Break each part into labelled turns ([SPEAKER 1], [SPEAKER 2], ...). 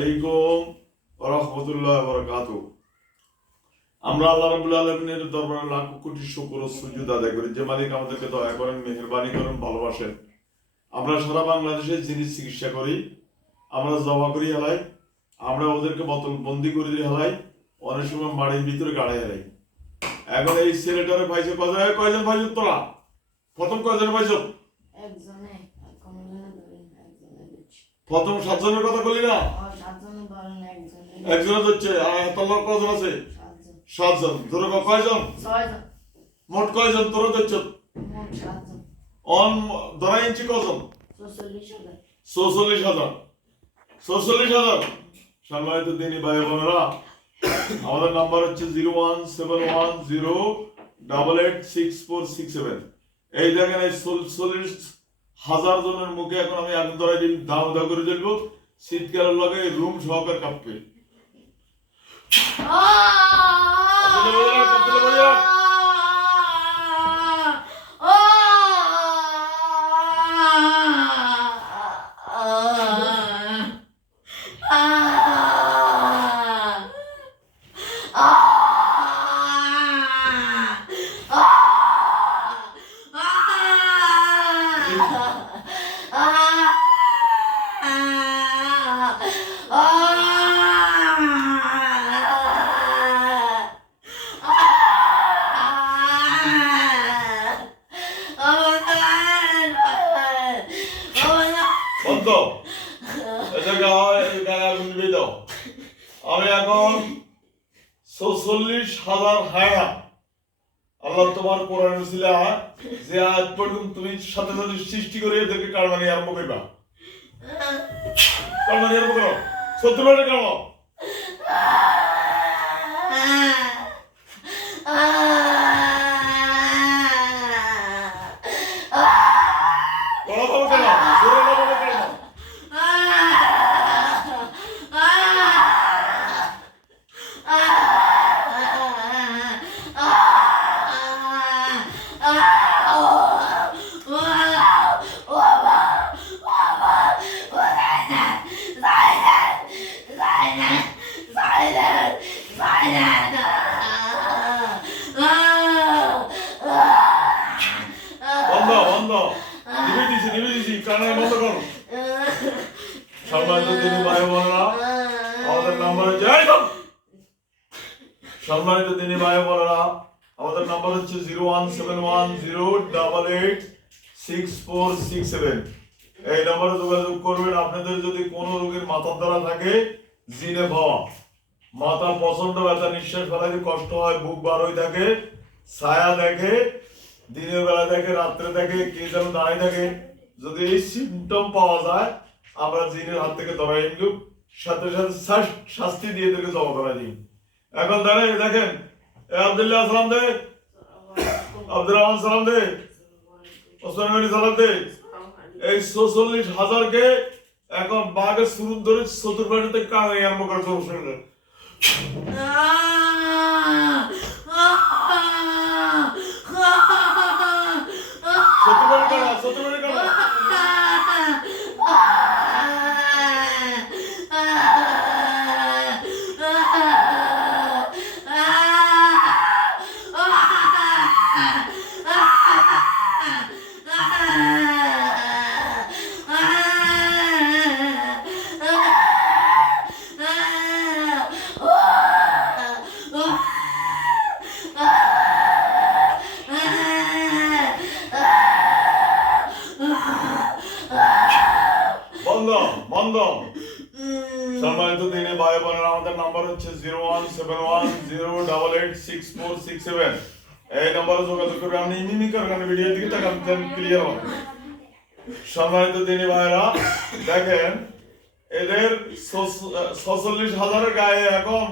[SPEAKER 1] আলাইকুম রাহমাতুল্লাহি ওয়া বারাকাতুহু আমরা আল্লাহ রাব্বুল আলামিনের দরবারে লাখ কোটি শুকর সুজুদ আদায় করি। যে মালিক আমাদেরকে দয়া করেন মেহেরবানি করেন ভালোবাসেন। আমরা সারা বাংলাদেশে জিনিস চিকিৎসা করি আমরা জমা করি হেলাই আমরা ওদেরকে বোতল বন্দি করে দিয়ে হেলাই অনেক সময় বাড়ির ভিতরে গাড়াই হেলাই এখন এই ছেলেটারে পাইছে কয়জন? কয়জন পাইছ তোরা? প্রথম কয়জন পাইছ? প্রথম সাতজনের কথা বলি না?
[SPEAKER 2] একজনে
[SPEAKER 1] হচ্ছে তোমার কজন আছে?
[SPEAKER 2] সাতজন।
[SPEAKER 1] তোর কয়জন? মোট কয়জন? তোর হচ্ছে অন ধরা ইঞ্চি কজন?
[SPEAKER 2] চৌচল্লিশ হাজার।
[SPEAKER 1] চৌচল্লিশ হাজার। সম্মানিত দিনী ভাই বোনেরা আমাদের নাম্বার হচ্ছে zero one seven one zero double eight six four six seven. এই দেখেন এই চল্লিশ হাজার জনের মুখে এখন আমি আগুন ধরাই দিন দাম দা করে চলব শীতকালের লগে রুম সহকার কাঁপবে। বন্ধ আমি এখন ছচল্লিশ হাজার হায়া। আল্লাহ তোমার কোরআন ছিলা যে আজ পর্যন্ত তুমি সাথে সাথে সৃষ্টি করে এদেরকে কারবানি আরম্ভ করবা। কারবানি আরম্ভ করো। সত্তর বারে কারও করা পাবো কেন জোরে না পাবো কেন বন্ধ বন্ধ নিভে দিছি নিভে দিছি কানে বন্ধ কর সম্মানিত দিনী ভাই বোনেরা আমাদের নাম্বার হচ্ছে এই থাম। সম্মানিত দিনী ভাই বোনেরা, আমাদের নাম্বার হচ্ছে zero one seven one zero double eight six four six seven এই নাম্বারে যোগাযোগ করবেন। আপনাদের যদি কোনো রোগীর মাথার দ্বারা থাকে, জিনে ভাওয়া মাথা প্রচণ্ড ব্যথা, নিঃশ্বাস ফেলাতে কষ্ট হয়, বুক বার হয়ে থাকে, ছায়া দেখে, দিনের বেলা দেখে, রাত্রে দেখে, কে যেন দাঁড়িয়ে থাকে। যদি এই সিমটম পাওয়া যায়, আমরা জিনের হাত থেকে ধরাই সাথে সাথে শাস্তি দিয়ে এদেরকে জমা করা দিই। এখন দাঁড়ায় দেখেন। আবদুল্লাহ সালাম দে। আব্দুর রহমান সালাম দে। ওসমান সালাম দে। এই চৌচল্লিশ হাজারকে এখন বাঘের শুরু ধরে চতুর্পাশে কানে আরম্ভ করে চৌষট্টি বন্ধ সম্মানিত দিনে ভাই বোনেরা আমাদের নাম্বার হচ্ছে zero one seven one zero double eight six four six seven এই নাম্বারে যোগাযোগ করবে আপনি ইমিমি করেন ভিডিও দিকে তাকান ক্লিয়ার হবে। সম্মানিত দিনী ভাইরা দেখেন এদের ছচল্লিশ হাজারের গায়ে এখন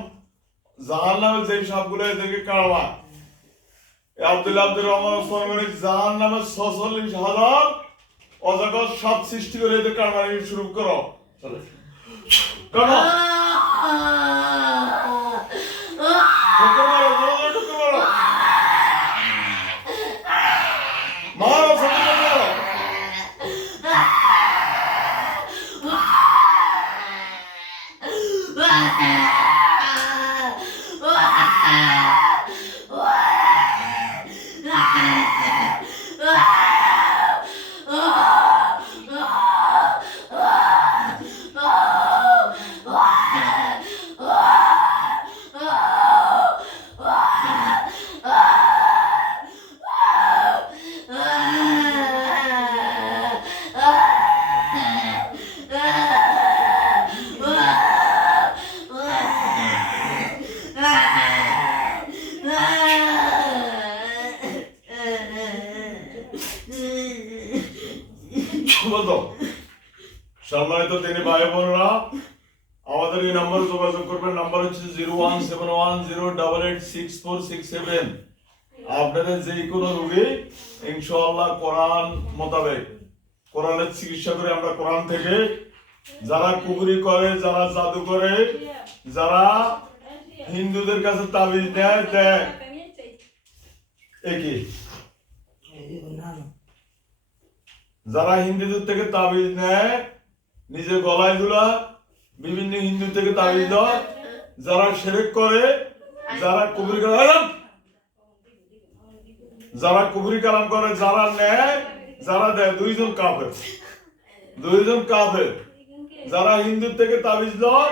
[SPEAKER 1] জাহান নামে যে সবগুলো এদেরকে কারবা আব্দুল্লাহ আব্দুর রহমান ওসমান জাহান নামে ছচল্লিশ হাজার অজগর সব সৃষ্টি করে এদের কারবারি শুরু করো 잠깐만. 아! বলতো সম্মানিত তিনি ভাই বোনরা, আমাদের এই নম্বরে যোগাযোগ করবেন। নাম্বার হচ্ছে zero one seven one zero double eight six four six seven. আপনাদের যে কোনো রোগী, ইনশাআল্লাহ কোরআন মোতাবেক, কোরআনের চিকিৎসা করে আমরা কোরআন থেকে, যারা কুবুরি করে, যারা জাদু করে, যারা হিন্দুদের কাছে তাবিজ দেয় দেয়। একই যারা হিন্দুদের থেকে তাবিজ নেয় নিজে গলায় দুলা বিভিন্ন হিন্দু থেকে তাবিজ দেওয়া যারা সেরেক করে, যারা কুবরি কালাম, যারা কুবরি কালাম করে, যারা নেয়, যারা দেয়, দুইজন কাফের। দুইজন কাফের। যারা হিন্দুর থেকে তাবিজ দেয়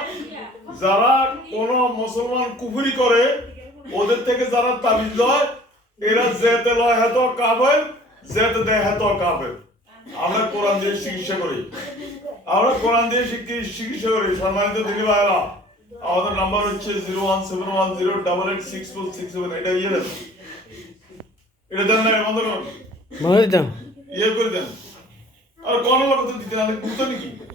[SPEAKER 1] যারা কোন মুসলমান কুফরি করে, ওদের থেকে যারা তাবিজ দেয় এরা যেতে লয় হেত কাফের যেতে দেয় হেত কাফের। আমরা কোরআন দিয়ে চিকিৎসা করি। আমরা কোরআন দিয়ে শিক্ষি- চিকিৎসা করি। সম্মানিত দিদি ভাইরা আমাদের নাম্বার হচ্ছে zero one seven one zero double eight six four six seven এটা ইয়ে দেন। এটা দেন না বন্ধ করুন। ইয়ে করে দেন। আর কোন লোক তো দিতে না গুরুত্ব নাকি?